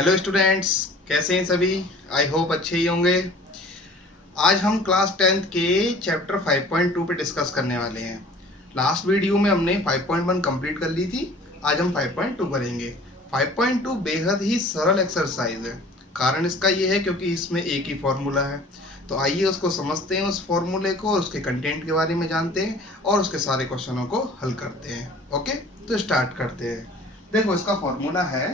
Hello students, कैसे हैं सभी। आई होप अच्छे ही होंगे। आज हम क्लास 10th के चैप्टर 5.2 पे डिस्कस करने वाले हैं। लास्ट वीडियो में हमने 5.1 कंप्लीट कर ली थी। आज हम 5.2 करेंगे। 5.2 बेहद ही सरल एक्सरसाइज है। कारण इसका ये है क्योंकि इसमें एक ही फॉर्मूला है। तो आइए उसको समझते हैं, उस फॉर्मूले को, उसके कंटेंट के बारे में जानते हैं और उसके सारे क्वेश्चनों को हल करते हैं। ओके, तो स्टार्ट करते हैं। देखो, इसका फॉर्मूला है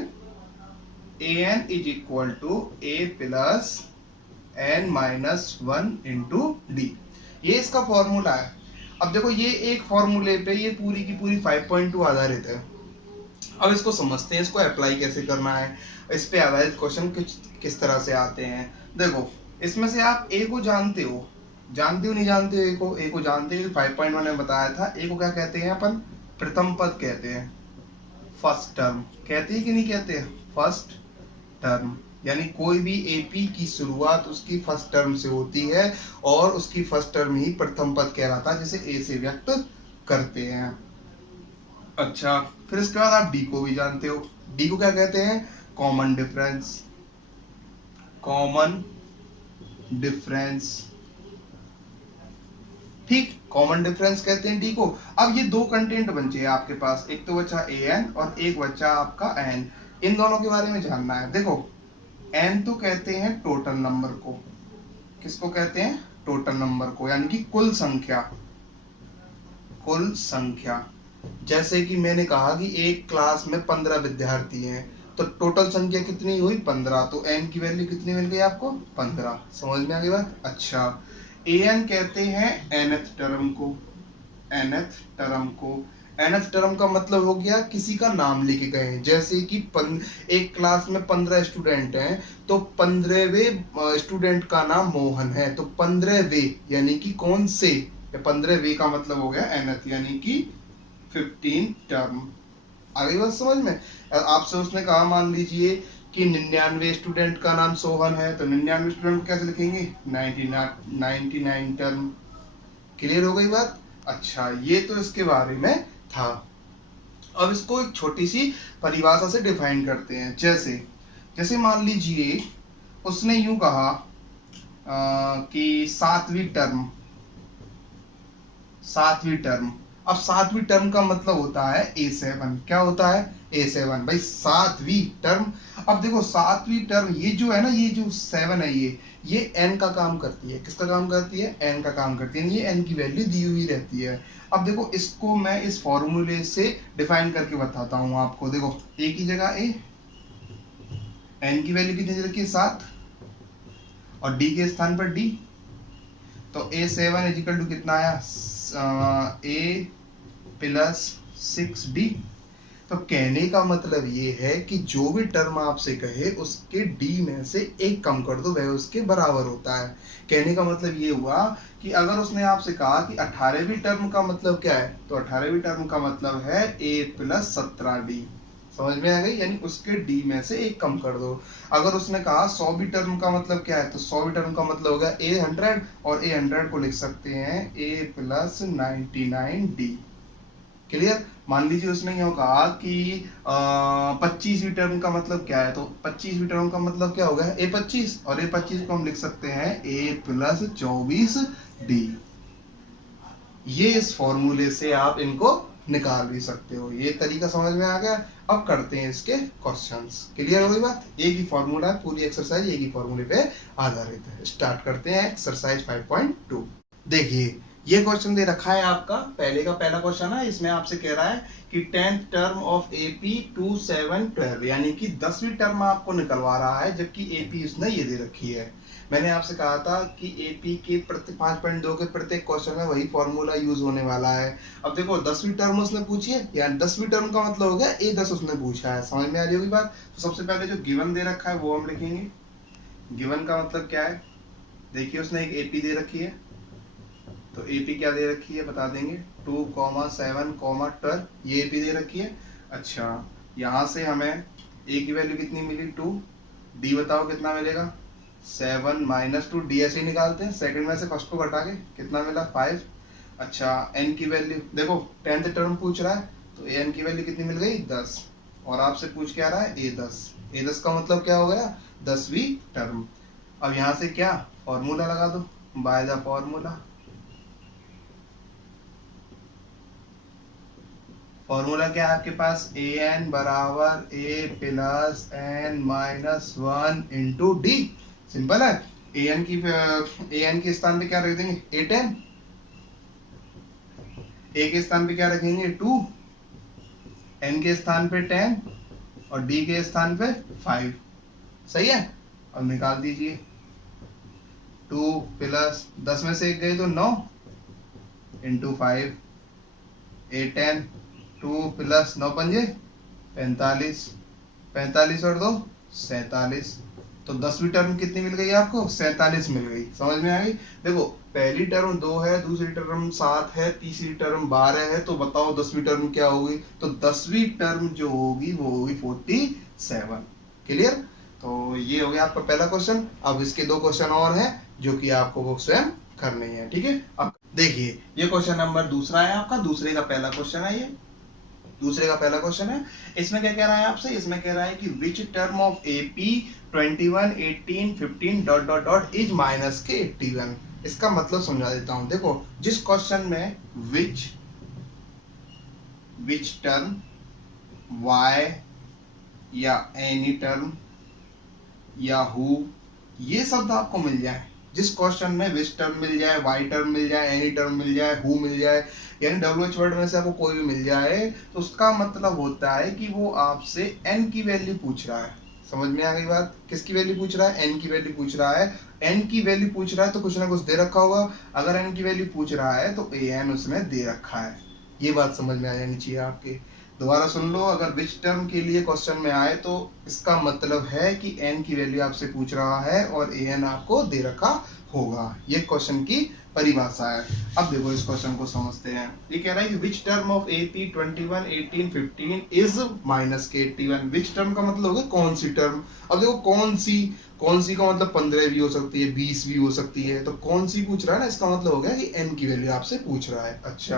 an is equal to a plus n minus 1 into D. ये इसका फॉर्मूला है। अब देखो, ये एक फॉर्मूले पे ये पूरी की पूरी 5.2 आधारित है। अब इसको समझते हैं, इसको अप्लाई कैसे करना है, इस पे आधारित क्वेश्चन किस तरह से आते हैं। देखो, इसमें से आप ए को जानते हो, नहीं जानते हो? ए को जानते हो। 5.1 में बताया था। ए को क्या कहते हैं अपन? प्रथम पद कहते हैं, फर्स्ट टर्म कहते हैं कि नहीं कहते? फर्स्ट टर्म, यानी कोई भी एपी की शुरुआत उसकी फर्स्ट टर्म से होती है और उसकी फर्स्ट टर्म ही प्रथम पद कहलाता है, जिसे ए से व्यक्त करते हैं। अच्छा, फिर इसके बाद आप डी को भी जानते हो। डी को क्या कहते हैं? Common difference. कॉमन डिफरेंस, ठीक, कॉमन डिफरेंस कहते हैं डी को। अब ये दो कंटेंट बचे हैं आपके पास, एक तो बचा ए एन और एक बचा आपका एन। इन दोनों के बारे में जानना है। देखो, एन तो कहते हैं टोटल नंबर को। किसको कहते हैं? टोटल नंबर को, यानी कि कुल संख्या। कुल संख्या, जैसे कि मैंने कहा कि एक क्लास में 15 विद्यार्थी हैं, तो टोटल संख्या कितनी हुई? 15। तो एन की वैल्यू कितनी मिल गई आपको? 15। समझ में आ गई बात? अच्छा, ए एन कहते हैं nth टर्म को। nth टर्म को, nth टर्म का मतलब हो गया किसी का नाम लेके गए। जैसे कि एक क्लास में 15 स्टूडेंट हैं, तो 15वें स्टूडेंट का नाम मोहन है, तो 15वें यानी कि कौन से? 15वें का मतलब हो गया nth, यानी कि 15 टर्म। आ गई बात समझ में? आपसे उसने कहा, मान लीजिए कि 99 स्टूडेंट का नाम सोहन है, तो 99 स्टूडेंट को कैसे लिखेंगे? 99 टर्म। क्लियर हो गई बात? अच्छा, ये तो इसके बारे में था। अब इसको एक छोटी सी परिभाषा से डिफाइन करते हैं। जैसे जैसे मान लीजिए उसने यूं कहा कि सातवीं टर्म। अब सातवीं टर्म का मतलब होता है A7। क्या होता है? A7। भाई, सातवीं टर्म। अब देखो, सातवीं टर्म ये जो है ना, ये जो 7 है, ये n का काम करती है। किसका काम करती है? n का काम करती है। ये n की वैल्यू दी हुई रहती है। अब देखो, इसको मैं इस फॉर्मूले से डिफाइन करके बताता हूँ आपको। देखो, a की जगह a, n की वैल्यू कितनी रखी है? 7, और d के स्थान पर d। तो A7 इजिकल टू कितना आया? a plus 6d। तो कहने का मतलब ये है कि जो भी टर्म आपसे कहे उसके d में से एक कम कर दो, वह उसके बराबर होता है। कहने का मतलब ये हुआ कि अगर उसने आपसे कहा कि 18वीं टर्म का मतलब क्या है, तो 18वीं टर्म का मतलब है a प्लस 17d। समझ में आ गई? यानी उसके d में से एक कम कर दो। अगर उसने कहा 100वीं टर्म का मतलब क्या है, तो 100वीं टर्म का मतलब होगा a100, और a100 को लिख सकते हैं a प्लस 99d। क्लियर? मान लीजिए उसने यूं कहा कि 25वीं टर्म का मतलब क्या है, तो 25वीं टर्म का मतलब क्या होगा? a25, और a25 को हम लिख सकते हैं a प्लस 24d। ये इस फॉर्मूले से आप इनको निकाल भी सकते हो। ये तरीका समझ में आ गया? अब करते हैं इसके क्वेश्चंस। क्लियर हो गई बात? एक ही फॉर्मूला है, पूरी एक्सरसाइज एक ही फॉर्मूले पे आधारित है। स्टार्ट करते हैं एक्सरसाइज 5.2। देखिए, ये क्वेश्चन दे रखा है आपका, पहला क्वेश्चन है। इसमें आपसे कह रहा है कि 10th टर्म ऑफ एपी 2 7 12, यानी कि 10वीं टर्म आपको निकलवा रहा है, जबकि एपी उसने ये दे रखी है। मैंने आपसे कहा था कि एपी के 5.2 के प्रत्येक क्वेश्चन में वही फॉर्मूला यूज होने वाला है। अब देखो, 10वीं टर्म उसने पूछी है, यानी 10वीं टर्म का मतलब हो गया A10 उसने पूछा है। समझ में आ रही होगी बात? तो सबसे पहले जो गिवन दे रखा है वो हम लिखेंगे। गिवन का मतलब क्या है? देखिए, उसने एक एपी दे रखी है, तो एपी क्या दे रखी है बता देंगे। 2, 7, 12 ये एपी दे रखी है। अच्छा, यहाँ से हमें ए की वैल्यू कितनी मिली? 2। डी बताओ कितना मिलेगा? 7 माइनस 2। डी ऐसे ही निकालते हैं, सेकंड में से फर्स्ट को घटा के कितना मिला? 5। अच्छा, एन की वैल्यू देखो, 10th टर्म पूछ रहा है, तो एन की वैल्यू कितनी मिल गई? 10। और आपसे पूछ के आ रहा है A10। A10 का मतलब क्या हो गया, 10वीं टर्म। अब यहां से क्या फॉर्मूला लगा दो, बाय द फॉर्मूला। फॉर्मूला क्या है आपके पास, ए एन बराबर A plus N minus one into D. Simple है। ए एन के स्थान पे क्या रख देंगे, ए टेन, ए के स्थान पे क्या रखेंगे 2, एन के स्थान पे 10 और डी के स्थान पे 5। सही है। अब निकाल दीजिए, 2 प्लस 10 में से एक गए तो 9 इंटू 5, ए 10, 2 प्लस 9 पंजे 45, 45 और 2 47। तो 10वीं टर्म कितनी मिल गई आपको, 47 मिल गई। समझ में आ गई। देखो पहली टर्म 2 है, दूसरी टर्म 7 है, तीसरी टर्म 12 है, तो बताओ 10वीं टर्म क्या होगी। तो 10वीं टर्म जो होगी वो होगी 47। क्लियर। तो ये हो गया आपका पहला क्वेश्चन। अब इसके 2 क्वेश्चन और हैं जो कि आपको वो स्वयं करने हैं। ठीक है। अब देखिए ये क्वेश्चन नंबर दूसरा है आपका, दूसरे का पहला क्वेश्चन है ये, दूसरे का पहला क्वेश्चन है। इसमें क्या कह रहा है आपसे, इसमें कह रहा है कि which term of AP 21 18 15 dot dot dot is minus के 81। इसका मतलब समझा देता हूं। देखो जिस क्वेश्चन में विच टर्म y या एनी टर्म या हु, ये शब्द आपको मिल जाए, जिस क्वेश्चन में विच टर्म मिल जाए, वाई टर्म मिल जाए, एनी टर्म मिल जाए, हु मिल जाए, यानी WH वर्ड में से आपको कोई भी मिल जाए, तो उसका मतलब होता है कि वो आपसे n की वैल्यू पूछ रहा है। समझ में आ गई बात। किसकी वैल्यू पूछ रहा है, n की वैल्यू पूछ रहा है। n की वैल्यू पूछ रहा है तो कुछ ना कुछ दे रखा होगा। अगर n की वैल्यू पूछ रहा है तो an उसने दे रखा है। ये बात समझ में आ जानी चाहिए आपके। दोबारा सुन लो, अगर विच टर्म के लिए क्वेश्चन में आए तो इसका मतलब है कि n की वैल्यू आपसे पूछ रहा है और an आपको दे रखा होगा। ये क्वेश्चन की परिभाषा है। अब देखो इस क्वेश्चन को समझते हैं। ये कह रहा है कि which term of AP 21 18 15 is minus के 81। विच टर्म का मतलब होगा कौन सी टर्म। अब देखो कौन सी का मतलब 15 भी हो सकती है, 20 भी हो सकती है। तो कौन सी पूछ रहा है ना, इसका मतलब हो गया कि n की वैल्यू आपसे पूछ रहा है। अच्छा,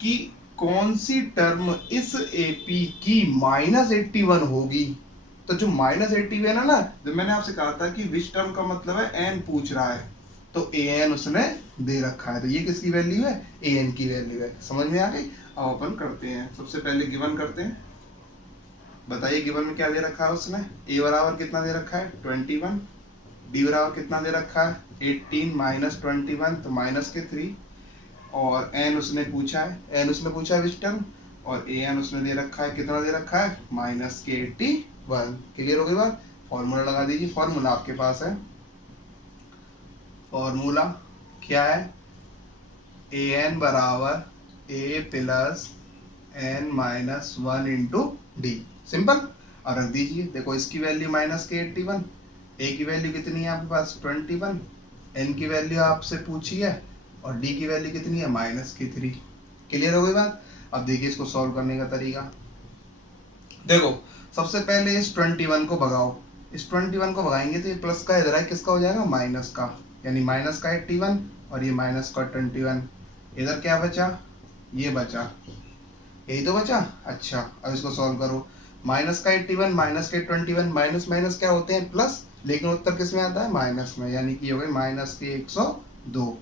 कि कौन सी टर्म इस AP की माइनस 81 होगी। तो जो माइनस 81 है ना, जो मैंने आपसे कहा था कि विच टर्म का मतलब है n पूछ रहा है, तो an उसने दे रखा है। तो ये किसकी वैल्यू है, an की वैल्यू है। समझ में आ गई। अब अपन करते हैं, सबसे पहले गिवन करते हैं। बताइए गिवन में क्या दे रखा है उसने। a बराबर कितना दे रखा है 21, d बराबर कितना दे रखा है 18 माइनस 21 तो माइनस के 3, और n उसने पूछा है विच टर्म, और an उसने दे रखा है कितना दे रखा है माइनस के 81। क्लियर हो गई बात। फॉर्मूला लगा दीजिए। फॉर्मूला आपके पास है, फॉर्मूला क्या है, an बराबर a plus n minus 1 into D. Simple. और रख दीजिए। देखो इसकी वैल्यू माइनस के 81, a की वैल्यू कितनी है आपके पास 21, n की वैल्यू आपसे पूछी है, और d की वैल्यू कितनी है माइनस की 3। क्लियर हो गई बात। अब देखिए इसको सॉल्व करने का तरीका। देखो सबसे पहले इस 21 को भगाओ। इस 21 को भगाएंगे तो ये प्लस का इधर है किसका हो जाएगा, माइनस का, यानी माइनस का 81 और ये माइनस का 21। इधर क्या बचा, ये बचा, यही तो बचा। अच्छा अब इसको सॉल्व करो। माइनस का 81 माइनस के 21, माइनस माइनस क्या होते हैं प्लस, लेकिन उत्तर किस में आता है माइनस में, यानी कि हो गई माइनस के 102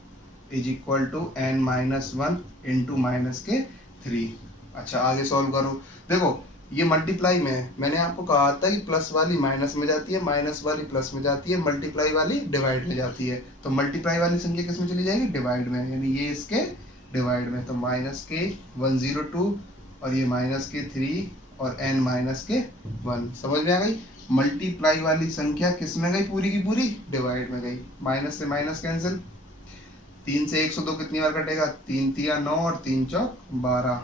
is equal to n minus 1 into minus के 3। अच्छा आगे सॉल्व करो। देखो ये मल्टीप्लाई में मैंने आपको कहा था कि प्लस वाली माइनस में जाती है, माइनस वाली प्लस में जाती है, मल्टीप्लाई वाली डिवाइड में जाती है। तो मल्टीप्लाई वाली संख्या किस में चली जाएगी, डिवाइड में, यानी ये इसके डिवाइड में। तो माइनस के 102 और ये माइनस के 3 और n माइनस के 1। समझ में आ गई। मल्टीप्लाई वाली संख्या किस में गई, पूरी की पूरी डिवाइड में गई। माइनस से माइनस कैंसिल, 3 से 102 कितनी बार कटेगा, 3 तिया 9 और 3 चौक 12,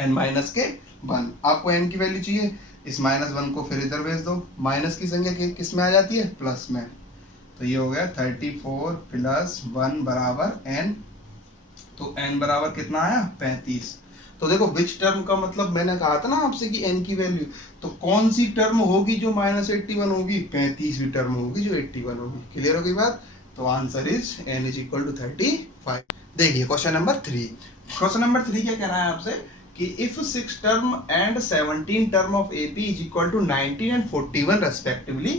n माइनस के 1। आपको n की वैल्यू चाहिए, इस माइनस 1 को फिर इधर भेज दो। माइनस की संख्या किस में आ जाती है, प्लस में। तो ये हो गया 34 प्लस 1 बराबर n। तो n बराबर कितना आया 35। तो देखो विच टर्म का मतलब मैंने कहा था ना आपसे कि n की वैल्यू, तो कौन सी टर्म होगी जो माइनस 81 होगी, 35वीं टर्म होगी जो 81 होगी। क्लियर हो गई बात। तो answer is n is equal to 35। देखिए क्वेश्चन नंबर 3। क्वेश्चन नंबर 3 क्या कह रहा है आपसे कि if 6 term and 17 term of AP is equal to 19 and 41 respectively,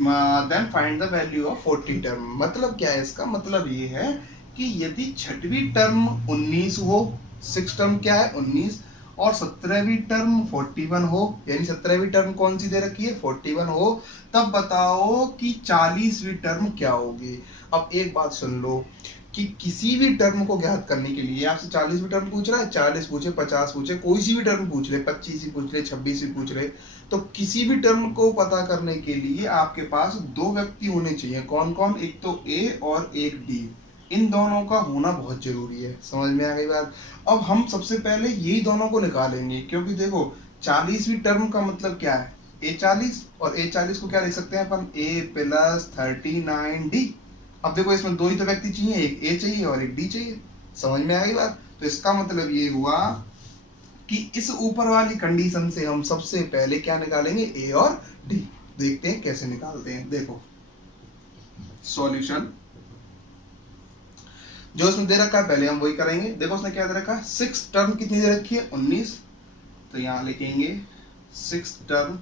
then find the value of 40 term. मतलब क्या है इसका मतलब ये है कि यदि छठवीं टर्म 19 हो, 6 टर्म क्या है 19, और 17वीं टर्म 41 हो, यानी 17वीं टर्म कौन सी दे रखी है 41 हो, तब बताओ कि 40वीं टर्म क्या होगी। अब एक बात सुन लो कि किसी भी टर्म को ज्ञात करने के लिए आपसे 40वीं टर्म पूछ रहा है, 40 पूछे 50 पूछे, कोई सी भी टर्म पूछ ले, 25 ही पूछ ले, 26 ही पूछ ले, तो किसी भी टर्म को पता करने के लिए आपके पास दो व्यक्ति होने चाहिए। कौन कौन? एक तो A और एक D। इन दोनों का होना बहुत जरूरी है। समझ में आ गई बात? अब हम सबसे पहले यही दोनों को निकालेंगे, क्योंकि देखो 40वीं टर्म का मतलब क्या है A40, और A40 को क्या लिख सकते हैं अपन A प्लस 39D। अब देखो इसमें दो ही तो व्यक्ति चाहिए, एक A चाहिए और एक D चाहिए। समझ में आ गई बात? तो इसका मतलब ये हुआ कि इस ऊपर वाली कंडीशन से हम सबसे पहले क्या निकालेंगे A और D। देखते हैं कैसे निकालते हैं। देखो सॉल्यूशन जो इसमें दे रखा है पहले हम वही करेंगे। देखो उसने क्या दे रखा है, 6 टर्म कितनी दे रखी है 19, तो यहां लिखेंगे 6 टर्म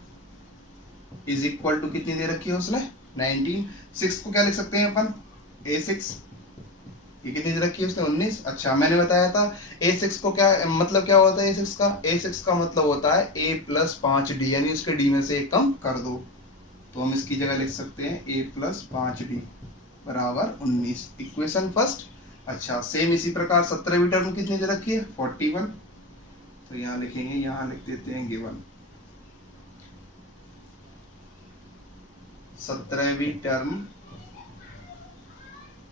इज इक्वल टू कितनी दे रखी है उसने 19। 6 को क्या लिख सकते हैं अपन A6, ये कितनी दे रखी है उसने 19। अच्छा मैंने बताया था A6 को क्या मतलब क्या होता है A6 का? A6 का मतलब होता है A प्लस 5D, यानी उसके D में से एक कम कर दो, तो हम इसकी जगह लिख सकते हैं A प्लस 5D बराबर 19, इक्वेशन फर्स्ट। अच्छा सेम इसी प्रकार 17वीं टर्म कितनी दे रखी है 41, तो यहाँ लिखेंगे, यहाँ लिख देते हैं गिवन 17वीं टर्म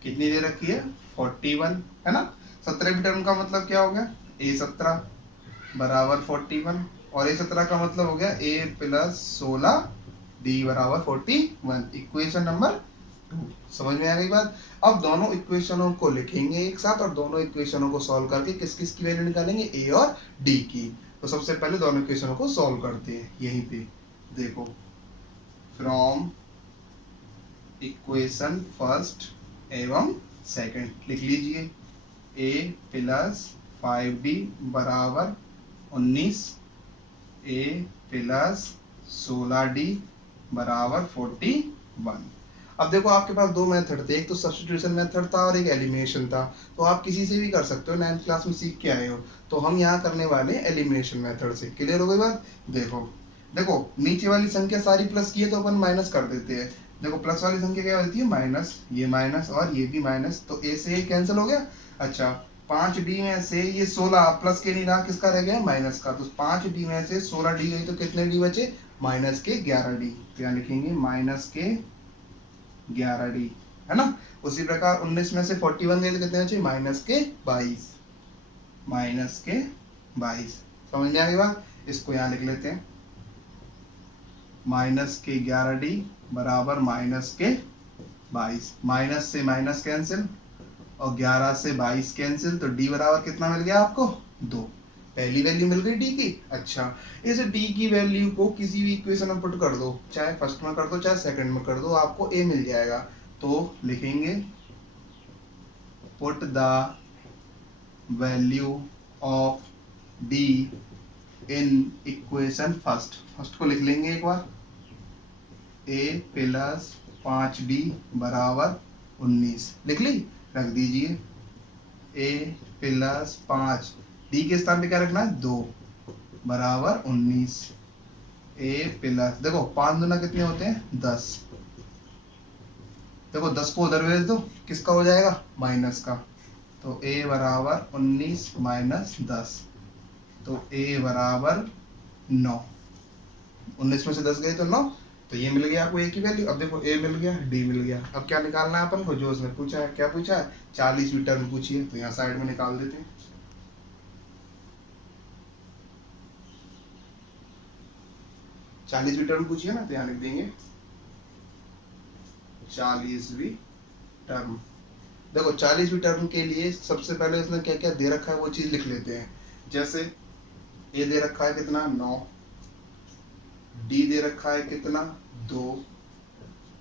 कितनी दे रखी है 41, है ना। 17वीं टर्म का मतलब क्या हो गया A17 बराबर 41, और A17 का मतलब हो गया A प्लस 16D बराबर 41, इक्वेशन नंबर 2। समझ में आ गई बात? अब दोनों इक्वेशनों को लिखेंगे एक साथ, और दोनों इक्वेशनों को सॉल्व करके किस किस की वैल्यू निकालेंगे A और D की। तो सबसे पहले दोनों इक्वेशनों को सॉल्व करते हैं। यहीं पे देखो फ्रॉम इक्वेशन फर्स्ट एवं सेकंड लिख लीजिए A प्लस 5D बराबर 19, A प्लस 16D बराबर 41। अब देखो आपके पास दो मेथड थे, एक तो सब्स्टिट्यूशन मेथड था और एक एलिमिनेशन था। तो आप किसी से भी कर सकते हो, 9th क्लास में सीख के आए हो। तो हम यहाँ करने वाले एलिमिनेशन मेथड से। क्लियर हो गई बात? देखो देखो नीचे वाली संख्या सारी प्लस की है तो अपन माइनस कर देते हैं। देखो प्लस वाली संख्या क्या होती है माइनस, ये माइनस और ये भी माइनस, तो A से A कैंसिल हो गया। अच्छा 5D में से ये 16 प्लस के नहीं रहा, किसका रह गया माइनस का, तो 5D में से 16D गई तो कितने D बचे माइनस के 11D। तो यहाँ लिखेंगे माइनस के 11D, है ना। उसी प्रकार 19 में से 41 गए तो कितने बचे माइनस के 22, माइनस के 22। समझ में आ गई बात? इसको यहाँ लिख लेते हैं माइनस के 11D बराबर माइनस के 22, माइनस से माइनस कैंसिल और 11 से 22 कैंसिल, तो D बराबर कितना मिल गया आपको 2। पहली वैल्यू मिल गई D की। अच्छा इस D की वैल्यू को किसी भी इक्वेशन में पुट कर दो, चाहे फर्स्ट में कर दो चाहे सेकंड में कर दो, आपको A मिल जाएगा। तो लिखेंगे put the value of D in equation first. First को लिख लेंगे एक बार A प्लस 5D बराबर 19 लिख ली, रख दीजिए A प्लस 5, D के स्थान पे क्या रखना है 2 बराबर 19, A प्लस देखो 5 दूना कितने होते हैं 10, देखो 10 को उधर भेज दो किसका हो जाएगा माइनस का, तो A बराबर 19 माइनस 10, तो A बराबर 9, 19 में से 10 गए तो 9, तो ये मिल गया आपको A की वैल्यू। अब देखो A मिल गया D मिल गया, अब क्या निकालना है अपन को, जो उसने पूछा है। क्या पूछा है 40वीं टर्म पूछी है, तो यहाँ साइड में निकाल देते हैं। 40वीं टर्म पूछी है ना, तो यहाँ लिख देंगे 40वीं टर्म। देखो 40वीं टर्म के लिए सबसे पहले उसने क्या क्या दे रखा है वो चीज लिख लेते हैं। जैसे A दे रखा है कितना 9, D दे रखा है कितना 2,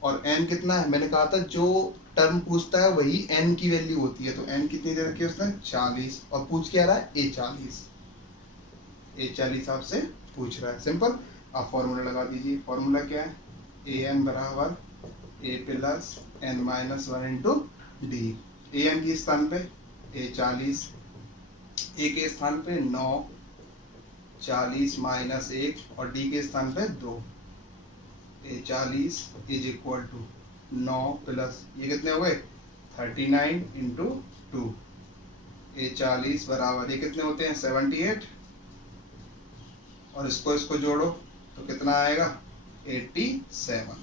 और N कितना है, मैंने कहा था जो टर्म पूछता है वही N की वैल्यू होती है, तो N कितनी दे रखी है उसने 40, और पूछ क्या रहा है A 40। A40 आपसे पूछ रहा है, सिंपल। आप फॉर्मूला लगा दीजिए। फॉर्मूला क्या है, an बराबर a plus n minus 1 into D. an के स्थान पे A40, a के स्थान पे 9, 40 माइनस 1 और डी के स्थान पे 2। A40 is equal to 9 plus ये कितने हो गए 39 इंटू 2। A40 बराबर ये कितने होते हैं 78 और इसको जोड़ो तो कितना आएगा 87।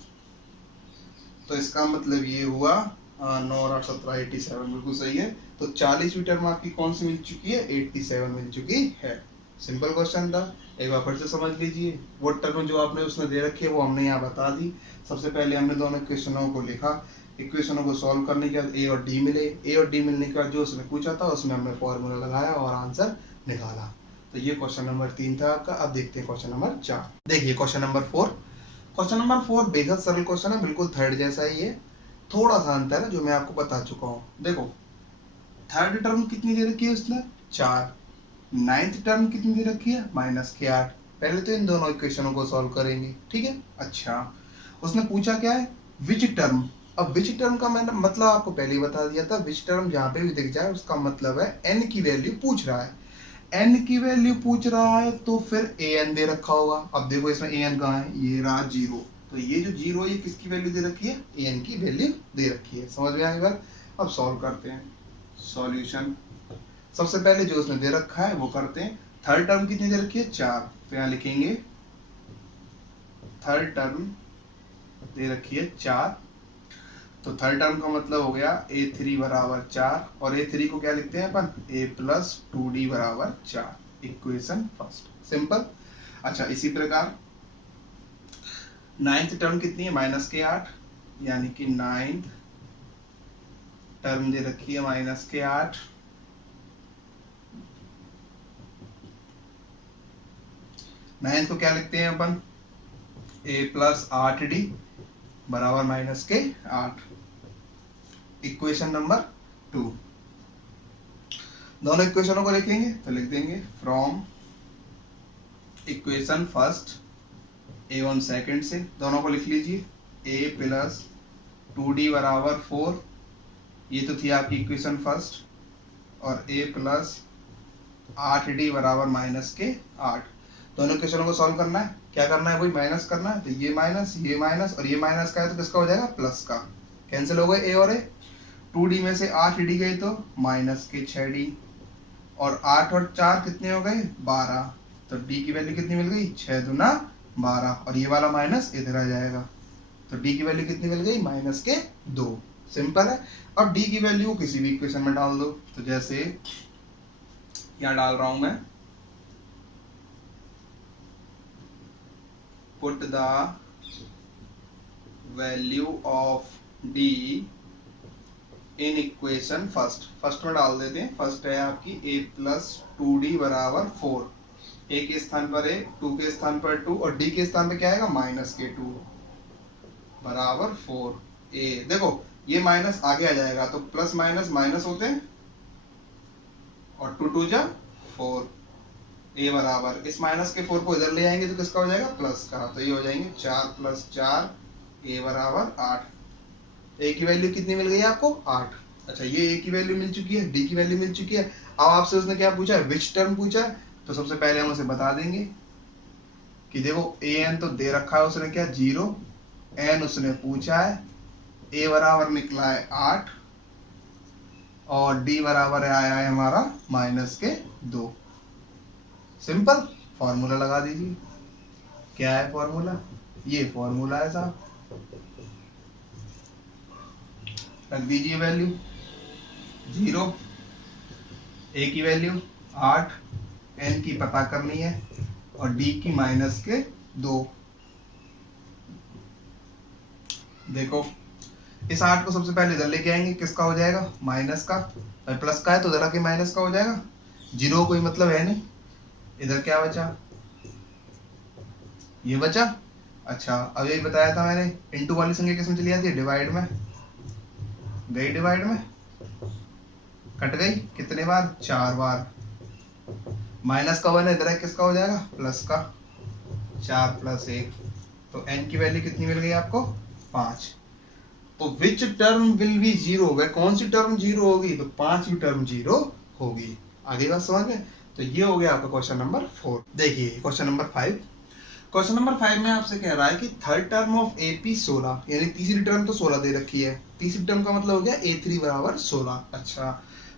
तो इसका मतलब ये हुआ 9 और 8 17 87 बिल्कुल सही है। तो 40वीं टर्म आपकी कौन सी मिल चुकी है 87 मिल चुकी है। सिंपल क्वेश्चन था, एक बार फिर से समझ लीजिए। वो टर्म जो आपने उसने दे रखी है वो हमने यहाँ बता दी। सबसे पहले हमने दोनों इक्वेशनों को लिखा, इक्वेशनों को सॉल्व करने के बाद ए और डी मिले, ए और डी मिलने के बाद जो उसने पूछा था उसमें हमने फॉर्मूला लगाया और आंसर निकाला। तो ये क्वेश्चन नंबर 3 था आपका। अब देखते हैं क्वेश्चन नंबर 4। देखिए क्वेश्चन नंबर 4। क्वेश्चन नंबर 4 बेहद सरल क्वेश्चन है, बिल्कुल थर्ड जैसा ही है, थोड़ा सा अंतर है जो मैं आपको बता चुका हूँ। देखो थर्ड टर्म कितनी दे रखी है उसने 4, 9th टर्म कितनी दे रखी है -8। पहले तो इन दोनों इक्वेशनों को सॉल्व करेंगे, ठीक है। अच्छा उसने पूछा क्या है विच टर्म। अब विच टर्म का मैंने मतलब आपको पहले ही बता दिया था, विच टर्म जहाँ पे भी दिख जाए उसका मतलब है n की वैल्यू पूछ रहा है। n की वैल्यू पूछ रहा है तो फिर an दे रखा होगा। अब देखो इसमें an कहाँ है, ये रहा 0। तो ये जो 0 ये किसकी वैल्यू दे रखी है an की वैल्यू दे रखी है। समझ में आएगा। अब सॉल्व करते हैं। सॉल्यूशन सबसे पहले जो उसने दे रखा है वो करते हैं। थर्ड टर्म कितनी दे रखी है 4, तो यहाँ लिखेंगे थर्ड टर्म दे रखी है 4। तो थर्ड टर्म का मतलब हो गया A3 बराबर 4 और A3 को क्या लिखते हैं अपन a प्लस 2d बराबर 4, इक्वेशन फर्स्ट, सिंपल। अच्छा इसी प्रकार 9th टर्म कितनी है -8, यानी कि 9th टर्म दे रखी है -8। नाइन्थ को क्या लिखते हैं अपन a प्लस 8d बराबर -8, इक्वेशन नंबर 2। दोनों इक्वेशनों को लिखेंगे तो लिख देंगे from equation first a1 second से, दोनों को लिख लीजिए a प्लस 2d बराबर 4, ये तो थी आपकी इक्वेशन फर्स्ट, और a प्लस 8d बराबर -8। दोनों इक्वेशनों को सॉल्व करना है। क्या करना है वही माइनस करना है। तो ये माइनस और ये माइनस का है तो किसका हो जाएगा प्लस का। कैंसिल हो गए a और a। 2d में से 8d गई तो -6d और 8 और 4 कितने हो गए 12। तो d की वैल्यू कितनी मिल गई 6 दूना 12 और ये वाला माइनस इधर आ जाएगा। तो d की वैल्यू कितनी मिल गई -2, सिंपल है। अब d की वैल्यू किसी भी इक्वेशन में डाल दो। तो जैसे यहाँ डाल रहा हूं मैं, put the value of d in equation first में डाल देते हैं। फर्स्ट है आपकी a प्लस 2d बराबर 4, a के स्थान पर a, 2 के स्थान पर 2 और d के स्थान पर क्या आएगा -2 बराबर 4a। देखो ये माइनस आगे आ जाएगा तो प्लस माइनस माइनस होते हैं और 2 2 जा 4, a बराबर इस माइनस के 4 को इधर ले आएंगे तो किसका हो जाएगा प्लस का। तो ये हो जाएंगे 4 + 4 a बराबर 8। a की वैल्यू कितनी मिल गई आपको 8। अच्छा ये a की वैल्यू मिल चुकी है, d की वैल्यू मिल चुकी है। अब आपसे उसने क्या पूछा है विच टर्म पूछा है। तो सबसे पहले हम उसे बता देंगे कि देखो an तो दे रखा है उसने क्या 0, n उसने पूछा है, a बराबर निकला है 8 और d बराबर आया है हमारा -2। सिंपल फॉर्मूला लगा दीजिए। क्या है फॉर्मूला, ये फॉर्मूला है साहब, रख दीजिए वैल्यू 0, a की वैल्यू 8, n की पता करनी है और d की -2। देखो इस 8 को सबसे पहले इधर लेके आएंगे, किसका हो जाएगा माइनस का, प्लस का है तो इधर आके माइनस का हो जाएगा। 0 कोई मतलब है नहीं, इधर क्या बचा ये बचा। अच्छा अब यही बताया था मैंने, इंटू वाली संख्या किसमें चली जाती है डिवाइड में, गई डिवाइड में, कट गई कितने बार 4 बार। माइनस का 1 है, इधर किसका हो जाएगा, प्लस का, 4 + 1, तो n की वैल्यू कितनी मिल गई आपको, 5। तो which term will be zero, वह कौन सी टर्म जीरो होगी, तो 5वीं टर्म जीरो होगी। आगे बात समझ में। तो ये हो गया आपका क्वेश्चन नंबर 4। देखिए क्वेश्चन नंबर 5। क्वेश्चन नंबर 5 में आपसे कह रहा है कि थर्ड टर्म ऑफ AP 16, यानी तीसरी टर्म तो 16 दे रखी है, तीसरी टर्म का मतलब हो गया A3 बराबर 16। अच्छा,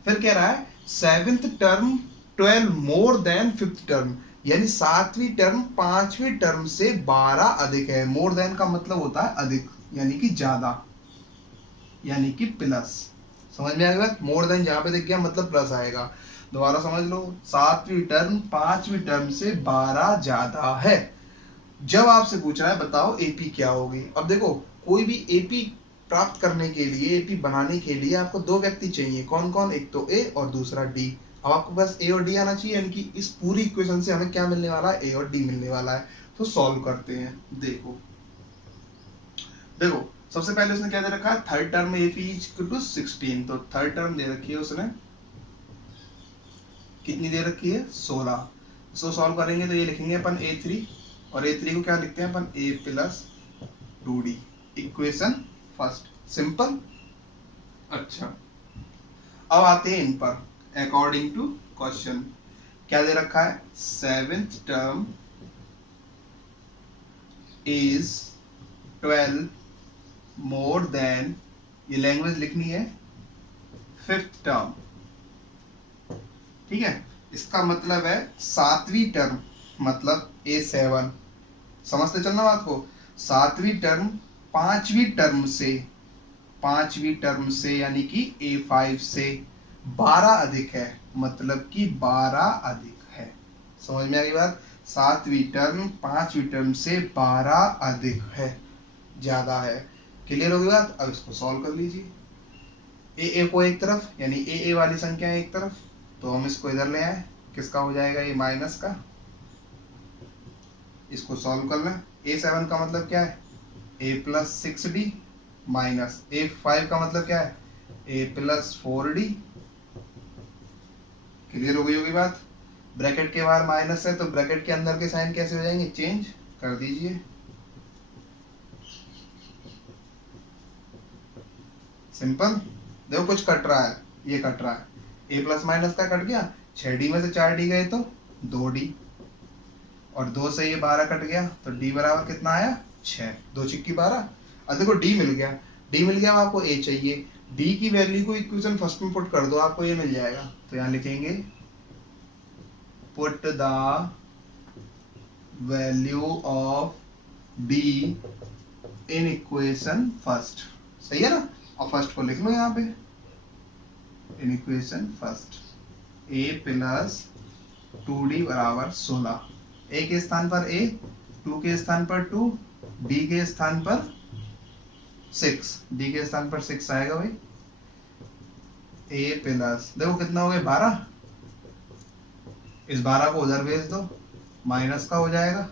फिर कह रहा है seventh term 12 more than fifth term, यानी सातवीं टर्म पांचवी टर्म से 12 अधिक है। मोर देन का मतलब होता है अधिक, यानी कि ज्यादा, यानी कि प्लस। समझ में आएगा, मोर देन जहां पे दिख गया मतलब प्लस आएगा। दोबारा समझ लो, सातवीं टर्म पांचवी टर्म से 12 ज्यादा है। जब आपसे पूछ रहा है बताओ एपी क्या होगी, अब देखो कोई भी एपी प्राप्त करने के लिए, एपी बनाने के लिए आपको दो व्यक्ति चाहिए। कौन कौन, एक तो ए और दूसरा डी। अब आपको बस ए और डी आना चाहिए, यानी कि इस पूरी इक्वेशन से हमें क्या मिलने वाला है, ए और डी मिलने वाला है। तो सॉल्व करते हैं। देखो देखो सबसे पहले उसने क्या दे रखा है, third term AP equal to 16, तो थर्ड टर्म दे रखी है उसने, कितनी दे रखी है, 16। इसको सॉल्व करेंगे तो ये लिखेंगे अपन A3, और A3 को क्या लिखते हैं अपन, A + 2D, equation first, simple. अच्छा, अब आते हैं इन पर। अकॉर्डिंग टू क्वेश्चन क्या दे रखा है, seventh term is 12 more than, ये लैंग्वेज लिखनी है, फिफ्थ टर्म। ठीक है, इसका मतलब है सातवीं टर्म, मतलब A7। समझते चलना बात को, सातवीं टर्म पांचवी टर्म से यानी कि A5 से 12 अधिक है, मतलब कि 12 अधिक है। समझ में आ गई बात, सातवीं टर्म पांचवी टर्म से 12 अधिक है, ज्यादा है। क्लियर हो गई बात। अब इसको सॉल्व कर लीजिए, ए को एक तरफ, यानी ए वाली संख्या एक तरफ, तो हम इसको इधर ले आए, किसका हो जाएगा, ये माइनस का। इसको सॉल्व करना, A7 का मतलब क्या है, A + 6D माइनस A5 का मतलब क्या है, A + 4D। क्लियर हो गई होगी बात। ब्रैकेट के बाहर माइनस है, तो ब्रैकेट के अंदर के साइन कैसे हो जाएंगे, चेंज कर दीजिए। सिंपल। देखो कुछ कट रहा है, ये कट रहा है, A प्लस माइनस का कट गया, 6D में से 4D गए तो 2D, और 2 से ये 12 कट गया, तो D बराबर कितना आया, 6, 2 छिक्की 12। अब देखो D मिल गया, अब आपको A चाहिए, D की वैल्यू को इक्वेशन फर्स्ट में पुट कर दो, आपको ये मिल जाएगा। तो यहाँ लिखेंगे put the value of D in equation first. सही है ना, और फर्स्ट को लिख लो यहाँ पे, in equation first A + 2D बराबर 16। A के स्थान पर A, 2 के स्थान पर 2, D के स्थान पर 6, D के स्थान पर 6 आएगा भाई। A + देखो कितना हो गया, 12, इस 12 को उधर भेज दो, माइनस का हो जाएगा,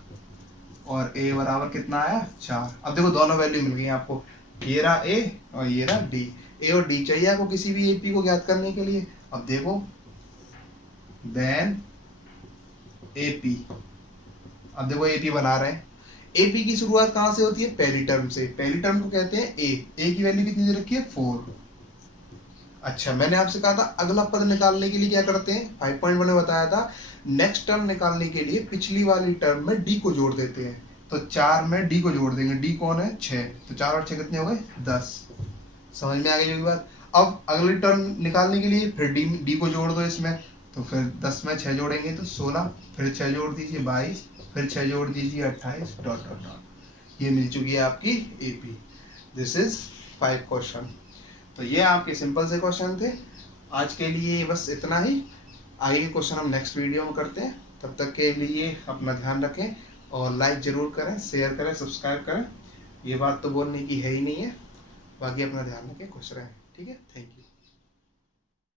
और A बराबर कितना आया, 4। अब देखो दोनों वैल्यू मिल गई आपको, ये रहा A और ये रहा D। A और D चाहिए आपको किसी भी AP को ज्ञात करने के लिए। अब देखो देन AP, अब देखो AP बना रहे हैं। AP की शुरुआत कहां से होती है, पहली टर्म से। पहली टर्म को कहते हैं A की वैल्यू कितनी दे रखी है, 4। अच्छा, मैंने आपसे कहा था अगला पद निकालने के लिए क्या करते हैं, 5.1 में बताया था, नेक्स्ट टर्म निकालने के लिए पिछली वाली टर्म में D को जोड़ देते हैं। तो 4 में D को जोड़ देंगे, D कौन है, 6, तो 4 और 6 कितने हो गए, 10। समझ में आ गई ये बात। अब अगली टर्म निकालने के लिए फिर D को जोड़ दो इसमें, तो फिर 10 में 6 जोड़ेंगे तो 16, फिर 6 जोड़ दीजिए 22, फिर 6 जोड़ दीजिए 28, डॉट डॉट डॉट। ये मिल चुकी है आपकी AP। This is 5 question. तो ये आपके सिंपल से क्वेश्चन थे। आज के लिए बस इतना ही, आगे के क्वेश्चन हम नेक्स्ट वीडियो में करते हैं। तब तक के लिए अपना ध्यान रखें, और लाइक जरूर करें, शेयर करें, सब्सक्राइब करें। ये बात तो बोलने की है ही नहीं है। बाकी अपना ध्यान रखें, खुश रहें। ठीक है, थैंक यू।